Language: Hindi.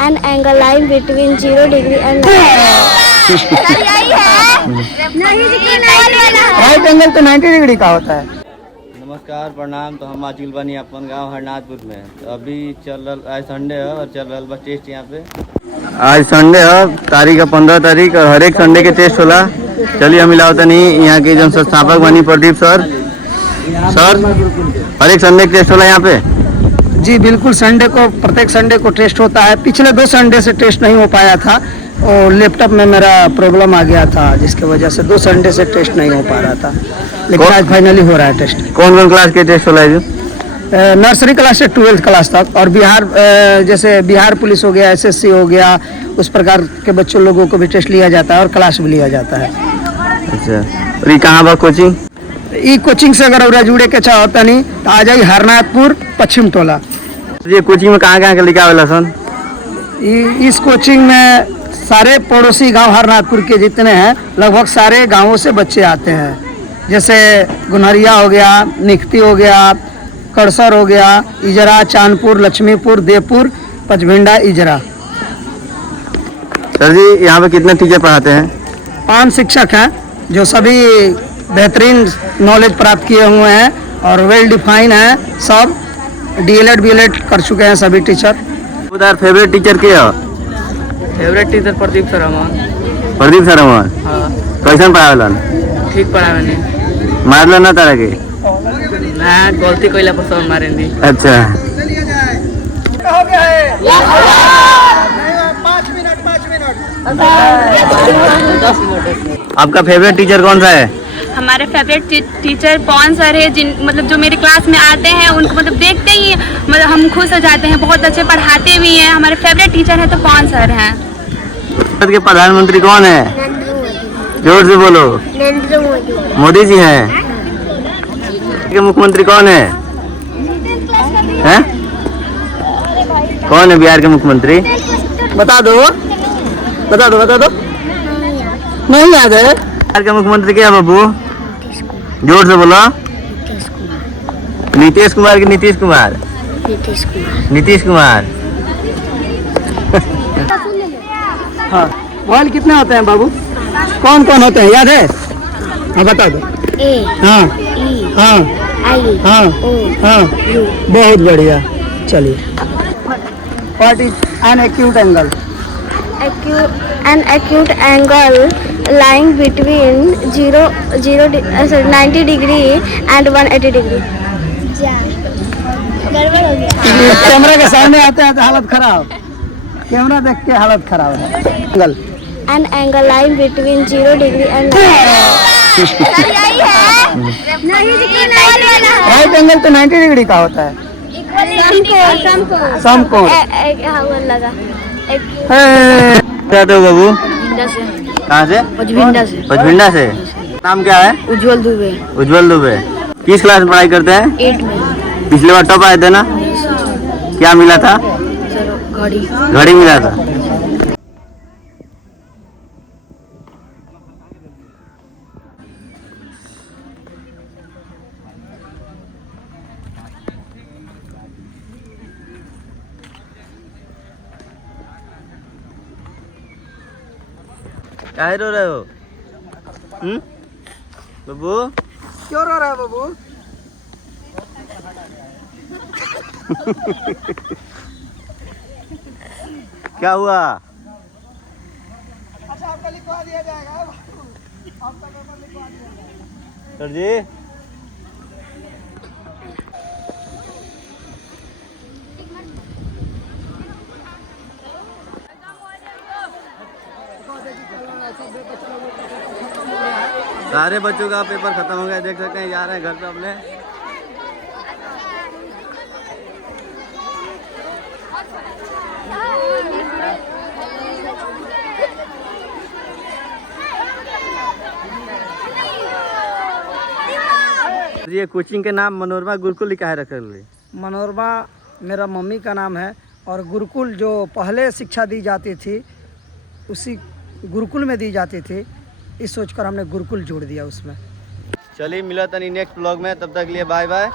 an angle line between 0 degree and right angle तो 90 डिग्री का होता है। नमस्कार प्रणाम। तो हम आचुल बनी अपन गांव हरनाथपुर में। तो अभी चल रहा आज संडे है और चल रहा बस टेस्ट यहाँ पे। आज संडे है, तारीख है 15 तारीख और हर एक संडे के टेस्ट होला। चलिए हम मिलावता नहीं यहाँ के जन संस्थापक बनी प्रदीप सर हर एक संडे टेस्ट होला यहाँ पे। जी बिल्कुल, संडे को प्रत्येक संडे को टेस्ट होता है। पिछले 2 संडे से टेस्ट नहीं हो पाया था और लैपटॉप में मेरा प्रॉब्लम आ गया था, जिसके वजह से 2 संडे से टेस्ट नहीं हो पा रहा था, लेकिन आज फाइनली हो रहा है टेस्ट। कौन कौन क्लास के टेस्ट होला है? नर्सरी क्लास से 12th क्लास तक, और बिहार जैसे बिहार पुलिस हो गया, SSC हो गया, उस प्रकार के बच्चों लोगों को भी टेस्ट लिया जाता है और क्लास भी लिया जाता है। अच्छा, और ये कहाँ बा कोचिंग? ई कोचिंग से अगर और जुड़े के चाहता नहीं तो आ जाइए हरनाथपुर पश्चिम टोला। ये कोचिंग में कहाँ के लिखा हुआ सन? इस कोचिंग में सारे पड़ोसी गांव हरनाथपुर के जितने हैं लगभग सारे गांवों से बच्चे आते हैं, जैसे गुनहरिया हो गया, निखती हो गया, कड़सर हो गया, इजरा, चांदपुर, लक्ष्मीपुर, देवपुर, पचभिंडा, इजरा। सर जी यहाँ पे कितने टीचर पढ़ाते हैं? 5 शिक्षक हैं जो सभी बेहतरीन नॉलेज प्राप्त किए हुए हैं और वेल डिफाइन हैं। सब DLED BLED कर चुके हैं सभी टीचर। उधर फेवरेट टीचर के हो? फेवरेट टीचर प्रदीप सर हमार। प्रदीप सर हमार? हाँ, कैसन पढ़ावेलन? ठीक पढ़ा मैंने। मारल ना तारा के? मैं गलती कोई पर सब मारेंगे। अच्छा, हो गया है 5 मिनट। आपका फेवरेट टीचर कौन सा है? हमारे फेवरेट टीचर पवन सर है, जिन मतलब जो मेरे क्लास में आते हैं उनको मतलब देखते ही मतलब हम खुश हो जाते हैं। बहुत अच्छे पढ़ाते भी हैं। हमारे फेवरेट टीचर है तो पवन सर हैं। भारत के प्रधानमंत्री कौन है? जोर से बोलो। नरेंद्र मोदी। मोदी जी हैं। के मुख्यमंत्री कौन है? हैं? कौन है बिहार के मुख्यमंत्री? बता दो। नहीं याद है। बिहार के मुख्यमंत्री क्या है बाबू? जोर से बोलो। नीतीश कुमार की नीतीश कुमार? नीतीश कुमार। हाँ, मोबाइल कितने होते हैं बाबू? कौन कौन होते हैं याद है? हाँ बता दो। हाँ हाँ हाँ हाँ, बहुत बढ़िया। चलिए, what is an acute angle? An acute angle lying between 90 degree and 180 degree. गड़बड़ हो गया। कैमरा के सामने आते हैं तो हालत खराब। कैमरा देख के हालत खराब है। Angle An angle lying between 0 degree and right angle तो 90 डिग्री का होता है। समकोण। लगा क्या दो बाबू? कहाँ से? पचभिंडा से। पचभिंडा से। नाम क्या है? उज्जवल दुबे। उज्जवल दुबे। किस क्लास में पढ़ाई करते हैं? 8 में। पिछले बार टॉप आए थे ना? क्या मिला था? घड़ी मिला था। काहे रो रहे हो? बाबू क्यों रो रहा है बाबू? क्या हुआ? अच्छा, आपका लिखवा दिया जाएगा। आपका पेपर लिखवा दिया जाएगा। सर जी सारे बच्चों का पेपर खत्म हो गया, देख सकते हैं जा रहे हैं घर पे अपने। ये कोचिंग के नाम मनोरमा गुरुकुल लिखा है रखा है। मनोरमा मेरा मम्मी का नाम है और गुरुकुल जो पहले शिक्षा दी जाती थी उसी गुरुकुल में दी जाती थी, इस सोचकर हमने गुरुकुल जोड़ दिया उसमें। चलिए मिला तनी नेक्स्ट ब्लॉग में, तब तक के लिए बाय बाय।